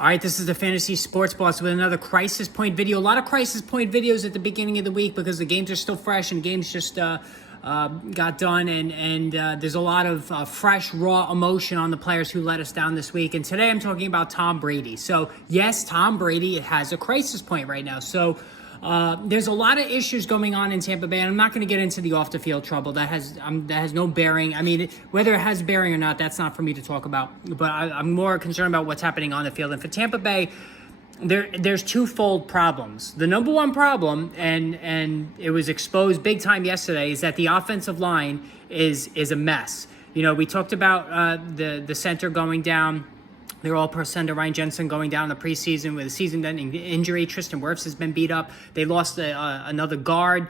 All right, this is the Fantasy Sports Boss with another crisis point video. A lot of crisis point videos at the beginning of the week because the games are still fresh and games just got done, and there's a lot of fresh, raw emotion on the players who let us down this week. And today I'm talking about Tom Brady. So yes, Tom Brady has a crisis point right now. So there's a lot of issues going on in Tampa Bay, and I'm not going to get into the off-the-field trouble. That has no bearing. I mean, whether it has bearing or not, that's not for me to talk about. But I'm more concerned about what's happening on the field. And for Tampa Bay, there's twofold problems. The number one problem, and it was exposed big time yesterday, is that the offensive line is a mess. You know, we talked about the center going down. They're all per center. Ryan Jensen going down in the preseason with a season-ending injury. Tristan Wirfs has been beat up. They lost another guard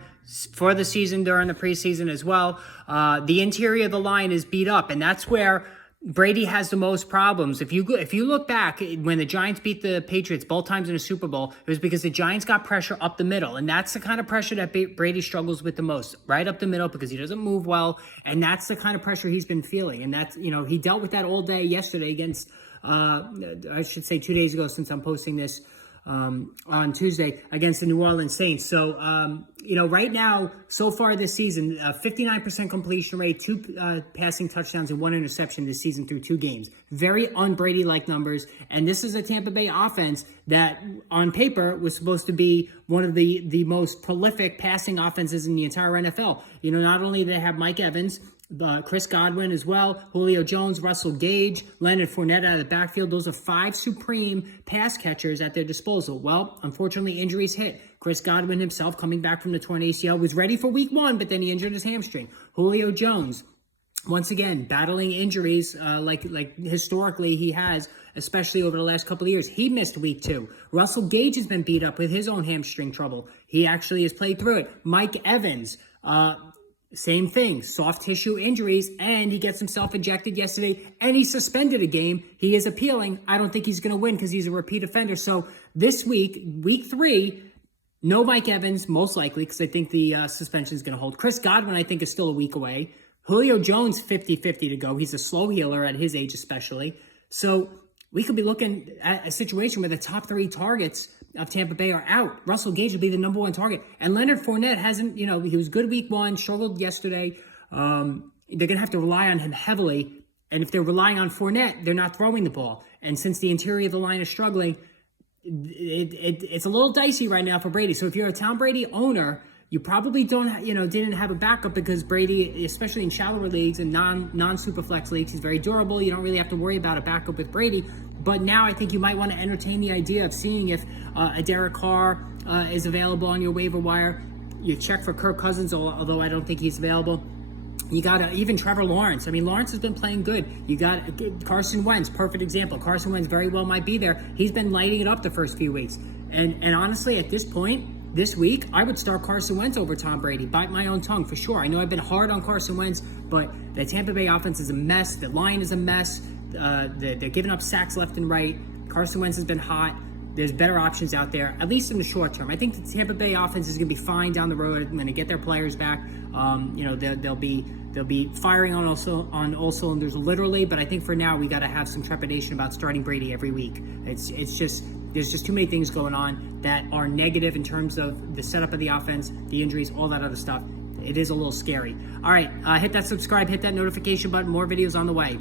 for the season during the preseason as well. The interior of the line is beat up, and that's where Brady has the most problems. If you look back, when the Giants beat the Patriots both times in a Super Bowl, it was because the Giants got pressure up the middle, and that's the kind of pressure that Brady struggles with the most, right up the middle, because he doesn't move well, and that's the kind of pressure he's been feeling. And that's, you know, he dealt with that all day yesterday against, I should say 2 days ago, since I'm posting this on Tuesday, against the New Orleans Saints. So, you know, right now, so far this season, 59% completion rate, 2 passing touchdowns and 1 interception this season through 2 games. Very un-Brady-like numbers. And this is a Tampa Bay offense that, on paper, was supposed to be one of the most prolific passing offenses in the entire NFL. You know, not only do they have Mike Evans, Chris Godwin as well, Julio Jones, Russell Gage, Leonard Fournette out of the backfield. Those are 5 supreme pass catchers at their disposal. Well, unfortunately, injuries hit. Chris Godwin himself, coming back from the torn ACL, was ready for week 1, but then he injured his hamstring. Julio Jones, once again, battling injuries like historically he has, especially over the last couple of years. He missed week 2. Russell Gage has been beat up with his own hamstring trouble. He actually has played through it. Mike Evans, same thing, soft tissue injuries, and he gets himself ejected yesterday, and he suspended a game. He is appealing. I don't think he's going to win because he's a repeat offender. So this week, week 3, no Mike Evans, most likely, because I think the suspension is going to hold. Chris Godwin, I think, is still a week away. Julio Jones, 50-50 to go. He's a slow healer at his age especially. So we could be looking at a situation where the top 3 targets of Tampa Bay are out. Russell Gage will be the number 1 target. And Leonard Fournette hasn't, you know, he was good week 1, struggled yesterday. They're going to have to rely on him heavily. And if they're relying on Fournette, they're not throwing the ball. And since the interior of the line is struggling, it's a little dicey right now for Brady. So if you're a Tom Brady owner, you probably didn't have a backup, because Brady, especially in shallower leagues and non-superflex leagues, he's very durable. You don't really have to worry about a backup with Brady. But now I think you might want to entertain the idea of seeing if a Derek Carr is available on your waiver wire. You check for Kirk Cousins, although I don't think he's available. You got even Trevor Lawrence. I mean, Lawrence has been playing good. You got Carson Wentz, perfect example. Carson Wentz very well might be there. He's been lighting it up the first few weeks. And honestly, at this point, this week, I would start Carson Wentz over Tom Brady. Bite my own tongue for sure. I know I've been hard on Carson Wentz, but the Tampa Bay offense is a mess. The line is a mess. They're giving up sacks left and right. Carson Wentz has been hot. There's better options out there, at least in the short term. I think the Tampa Bay offense is going to be fine down the road when they get their players back. You know, they'll be firing on all cylinders, literally. But I think for now we got to have some trepidation about starting Brady every week. It's just there's just too many things going on that are negative in terms of the setup of the offense, the injuries, all that other stuff. It is a little scary. All right, hit that subscribe, hit that notification button. More videos on the way.